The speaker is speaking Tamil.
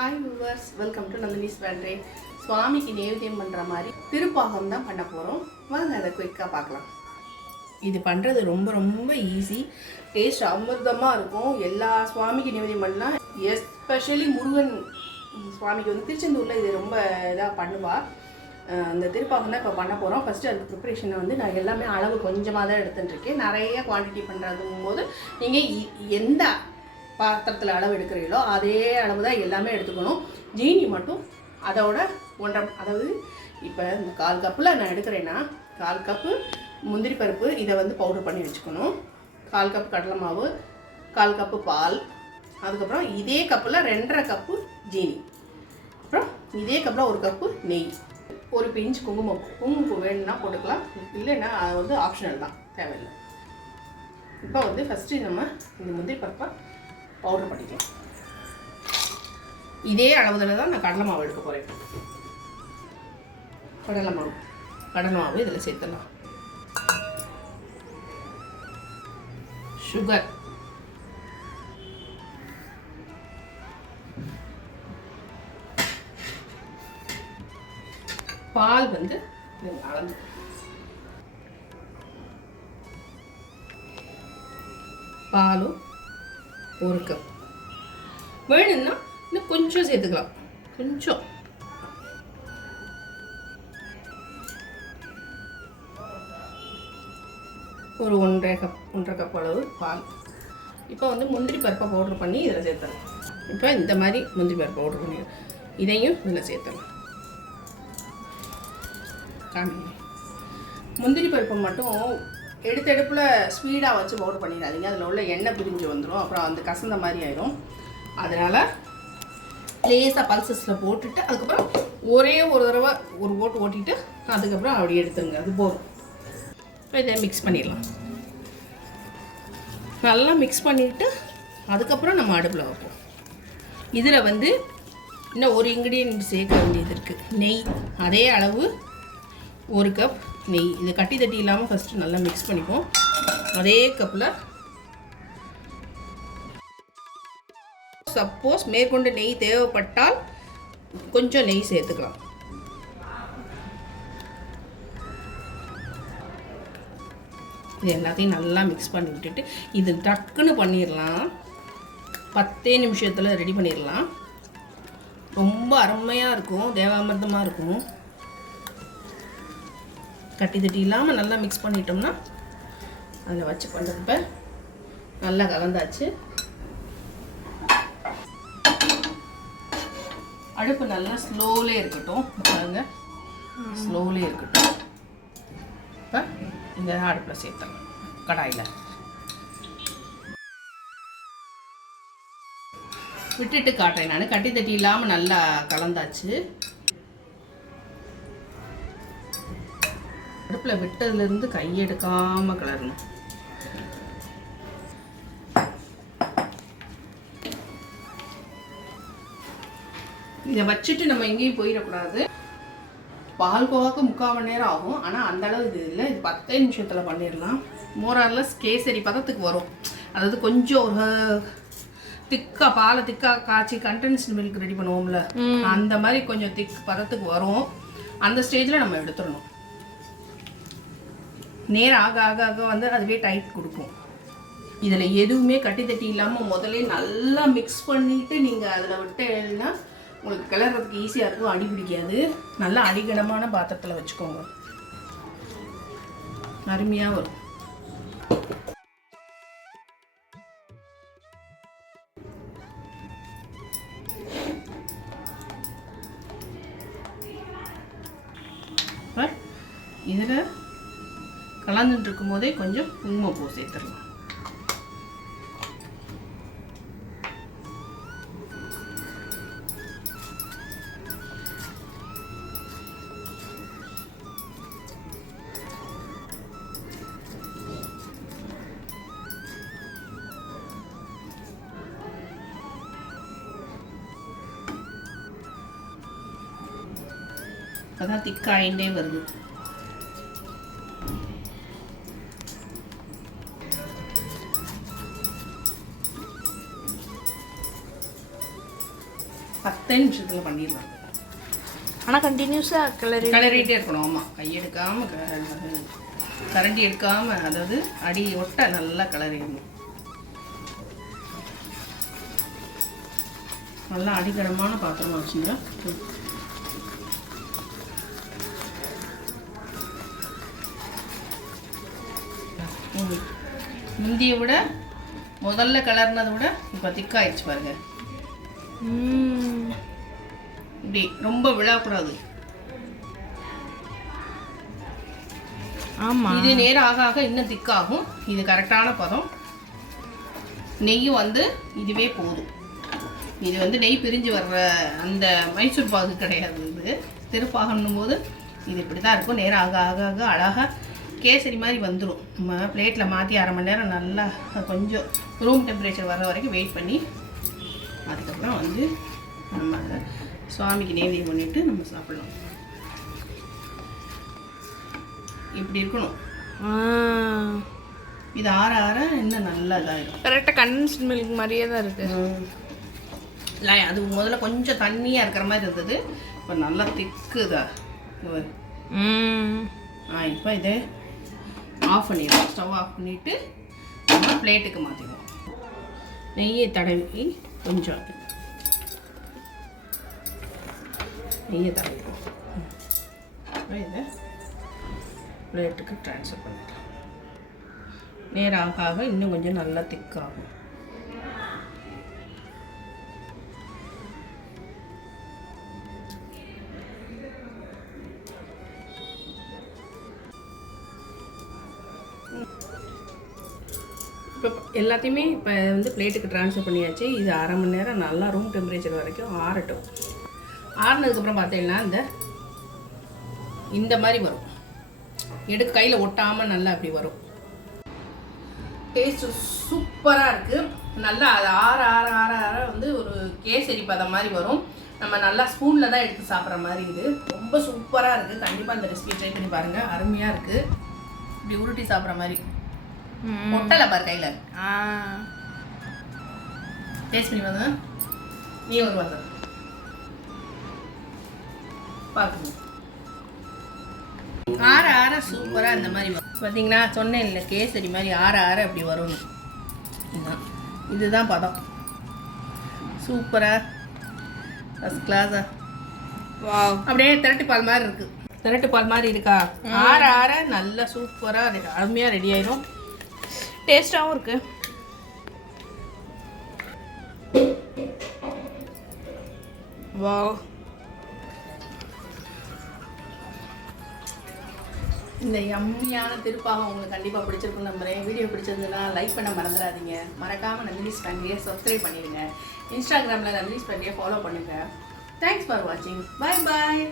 Hi viewers welcome to Nandini's வேண்டே சுவாமிக்கு நைவேத்தியம் பண்ணுற மாதிரி திருப்பாகம் தான் பண்ண போகிறோம் வாங்க அதை குயிக்காக பார்க்கலாம். இது பண்ணுறது ரொம்ப ரொம்ப ஈஸி டேஸ்ட் அமிர்தமாக இருக்கும். எல்லா சுவாமிக்கு நைவேத்தியம் பண்ணலாம் எஸ்பெஷலி முருகன் சுவாமிக்கு வந்து திருச்செந்தூரில் இது ரொம்ப இதாக பண்ணுவாள் அந்த திருப்பாகம் தான் இப்போ பண்ண போகிறோம் ஃபஸ்ட்டு அதுக்கு ப்ரிப்பரேஷனை வந்து நான் எல்லாமே அளவு கொஞ்சமாக தான் எடுத்துட்டு இருக்கேன். நிறைய குவான்டிட்டி பண்ணுறதுங்கும் போது நீங்கள் எந்த பாத்திரத்தில் அளவு எடுக்கிறீங்களோ அதே அளவு தான் எல்லாமே எடுத்துக்கணும். ஜீனி மட்டும் அதோட ஒன்றரை அதாவது இப்போ இந்த கால் கப்பில் நான் எடுக்கிறேன்னா கால் கப்பு முந்திரி பருப்பு இதை வந்து பவுடர் பண்ணி வச்சுக்கணும். கால் கப் கடலை மாவு கால் கப்பு பால் அதுக்கப்புறம் இதே கப்பில் ரெண்டரை கப்பு ஜீனி. அப்புறம் இதே கப்பில் ஒரு கப்பு நெய். ஒரு பிஞ்ச் குங்குமம் குங்குமப்பூ வேணும்னா போட்டுக்கலாம். இல்லைன்னா அது வந்து ஆப்ஷனல் தான் தேவையில்லை. இப்போ வந்து ஃபஸ்ட்டு நம்ம இந்த முந்திரி பருப்பை பவுடர் பண்ணிக்கலாம். இதே அளவுல தான் நான் கடலை மாவு எடுக்க போகிறேன் கடலை மாவு. கடலை மாவு இதில் சேர்த்துடலாம். சுகர் பால் வந்து அளந்து. பாலும் ஒரு கப் வேணும்னா இன்னும் கொஞ்சம் சேர்த்துக்கலாம். கொஞ்சம். ஒரு ஒன்றரை கப் ஒன்றரை கப் அளவு பால். இப்போ வந்து முந்திரி பருப்பை பவுடர் பண்ணி இதில் சேர்த்துடலாம். இப்போ இந்த மாதிரி முந்திரி பருப்பு பவுடர் பண்ணி இதையும் இதில் சேர்த்துடலாம். முந்திரி பருப்பை மட்டும் எடுத்தடுப்பில் ஸ்பீடாக வச்சு பவுடர் பண்ணிடாதீங்க. அதில் உள்ள எண்ணெய் பிரிஞ்சு வந்துடும் அப்புறம் அந்த கசந்த மாதிரி ஆயிடும் அதனால் லேசாக பல்சஸில் போட்டுட்டு அதுக்கப்புறம் ஒரே ஒரு தடவை ஒரு ஓட்டு ஓட்டிட்டு அதுக்கப்புறம் அப்படி எடுத்துருங்க. அது போதும். இப்போ இதை மிக்ஸ் பண்ணிடலாம். நல்லா மிக்ஸ் பண்ணிவிட்டு அதுக்கப்புறம் நம்ம அடுப்பில் வைப்போம். இதில் வந்து இன்னும் ஒரு இன்க்ரீடியன்ட் சேர்க்க வேண்டியது இருக்குது நெய். அதே அளவு ஒரு கப் நெய். இது கட்டி தட்டி இல்லாமல் ஃபஸ்ட்டு நல்லா மிக்ஸ் பண்ணிப்போம். அதே கப்பில் சப்போஸ் மேற்கொண்டு நெய் தேவைப்பட்டால் கொஞ்சம் நெய் சேர்த்துக்கலாம். இது எல்லாத்தையும் நல்லா மிக்ஸ் பண்ணி விட்டுட்டு இது டக்குன்னு பண்ணிடலாம். பத்தே நிமிஷத்தில் ரெடி பண்ணிடலாம். ரொம்ப அருமையாக இருக்கும். தேவாமிர்தமாக இருக்கும். கட்டி தட்டி இல்லாமல் நல்லா மிக்ஸ் பண்ணிட்டோம்னா அதில் வச்சு பண்ணுறப்ப நல்லா கலந்தாச்சு. அடுப்பு நல்லா ஸ்லோலே இருக்கட்டும். பாருங்க. ஸ்லோலே இருக்கட்டும். இப்போ இந்த அடுப்பில் சேர்த்துடலாம். கடாயில். விட்டுட்டு காட்டுறேன் நான். கட்டி தட்டி இல்லாமல் நல்லா கலந்தாச்சு. அடுப்பில் விட்டதுலேருந்து கையெடுக்காமல் கிளறணும். இதை வச்சுட்டு நம்ம எங்கேயும் போயிடக்கூடாது. பால்கோவாக்கு முக்கால் மணி நேரம் ஆகும். ஆனால் அந்த அளவு இது இல்லை. இது பத்தே நிமிஷத்தில் பண்ணிடலாம். மோரார்லஸ் கேசரி பதத்துக்கு வரும். அதாவது கொஞ்சம் ஒரு திக்கா பாலை திக்கா காய்ச்சி கண்டென்ஸ் மில்க் ரெடி பண்ணுவோம்ல. அந்த மாதிரி கொஞ்சம் திக் பதத்துக்கு வரும். அந்த ஸ்டேஜில் நம்ம எடுத்துடணும். நேரம் ஆக ஆக ஆக வந்து அதுவே டைட் கொடுக்கும். இதில் எதுவுமே கட்டி தட்டி இல்லாமல் முதல்ல நல்லா மிக்ஸ் பண்ணிவிட்டு நீங்கள் அதில் விட்டீங்கன்னா உங்களுக்கு கிளறதுக்கு ஈஸியாக இருக்கும். அடி பிடிக்காது. நல்லா அடிகனமான பாத்திரத்தில் வச்சுக்கோங்க. அருமையாக வரும். இதில் கலந்துட்டு இருக்கும் போதே கொஞ்சம் குங்குமப்பூ சேர்த்துடலாம் அதான் திக்காயிண்டே வருது. பத்தே நிமிஷத்தில் பண்ணிடலாம். ஆனால் கண்டினியூஸாக கிளறி கிளறிட்டே இருக்கணும். ஆமாம் கையெடுக்காம க- கரண்டி எடுக்காம அதாவது அடி ஒட்ட நல்லா கிளறிடணும் நல்லா அடிக்கடமான பாத்திரமா வச்சுங்க. முந்தியை விட முதல்ல கலர்னதை விட இப்போ திக்காயிடுச்சு பாருங்க. ம். இப்படி ரொம்ப விழாக்கூடாது. ஆமா. இது நேரம் ஆக ஆக இன்னும் திக்காகும். இது கரெக்டான பதம். நெய் வந்து இதுவே போதும். இது வந்து நெய் பிரிஞ்சு வர்ற அந்த மைசூர் பாகு கிடையாது இது. திருப்பாகணும் போது இது இப்படி தான் இருக்கும். நேரம் ஆக ஆக ஆக அழகாக கேசரி மாதிரி வந்துடும் நம்ம பிளேட்டில் மாற்றி அரை மணி நேரம் நல்லா கொஞ்சம் ரூம் டெம்பரேச்சர் வர்ற வரைக்கும் வெயிட் பண்ணி அதுக்கப்புறம் வந்து நம்ம சுவாமிக்கு நெய்வேத்தியம் பண்ணிவிட்டு நம்ம சாப்பிடலாம். இப்படி இருக்கணும். இது ஆற ஆற இன்னும் நல்லா இதாயிடும் கரெக்டாக கண்டன்ஸ்ட் மில்க் மாதிரியே தான் இருக்கு. இல்லை அது முதல்ல கொஞ்சம் தண்ணியாக இருக்கிற மாதிரி இருந்தது. இப்போ நல்லா திக்குதா? ஆ இப்போ இதை ஆஃப் பண்ணிடுவோம் ஸ்டவ் ஆஃப் பண்ணிவிட்டு நம்ம பிளேட்டுக்கு மாற்றிடுவோம் நெய்யை தடவி கொஞ்சம் நெய்யை தான் இப்போ இதை பிளேட்டுக்கு ட்ரான்ஸ்ஃபர் பண்ணிடலாம் நேராக ஆக ஆக இன்னும் கொஞ்சம் நல்லா திக்காகும் இப்போ எல்லாத்தையுமே இப்போ வந்து பிளேட்டுக்கு ட்ரான்ஸ்ஃபர் பண்ணியாச்சு. இது அரை மணி நேரம் நல்லா ரூம் டெம்பரேச்சர் வரைக்கும் ஆறட்டும். ஆறுனதுக்கப்புறம் பார்த்தீங்கன்னா இந்த இந்த மாதிரி வரும். எடுக்க கையில் ஒட்டாமல் நல்லா அப்படி வரும். டேஸ்ட்டு சூப்பராக இருக்குது நல்லா அது ஆற ஆற ஆற ஆற வந்து ஒரு கேசரி பதம் மாதிரி வரும். நம்ம நல்லா ஸ்பூனில் தான் எடுத்து சாப்பிட்ற மாதிரி இது. ரொம்ப சூப்பராக இருக்குது கண்டிப்பாக இந்த ரெசிபி ட்ரை பண்ணி பாருங்கள் அருமையாக இருக்குது இப்படி உருட்டி சாப்பிட்ற மாதிரி. ஒட்டலை பாரு கையில். ஆ. டேஸ்ட் பண்ணி வந்து நீ ஒரு வாசம் பார்க்கணும் ஆற ஆற சூப்பராக இந்த மாதிரி வரும். பார்த்தீங்களா சொன்னேன் இல்லை கேசரி மாதிரி ஆற ஆற அப்படி வரும் இதுதான் இதுதான் பதம். சூப்பராக ஃபஸ்ட் கிளாஸாக வாவ் அப்படியே திரட்டு பால் மாதிரி இருக்கு. திரட்டு பால் மாதிரி இருக்கா? ஆற ஆற நல்லா சூப்பராக அருமையாக ரெடி ஆயிரும். டேஸ்ட்டாகவும் இருக்கு. வாவ். இந்த எம்மியான திருப்பாக உங்களுக்கு கண்டிப்பாக பிடிச்சிருக்கும் நம்புகிறேன் வீடியோ பிடிச்சிருந்ததுன்னா லைக் பண்ண மறந்துடாதீங்க. மறக்காமல் நந்தினிஸ் ஃபேமிலியை சப்ஸ்கிரைப் பண்ணிடுங்க. இன்ஸ்டாகிராமில் நந்தினிஸ் ஃபேமிலியை ஃபாலோ பண்ணுங்கள் தேங்க்ஸ் ஃபார் வாட்சிங் பாய் பாய்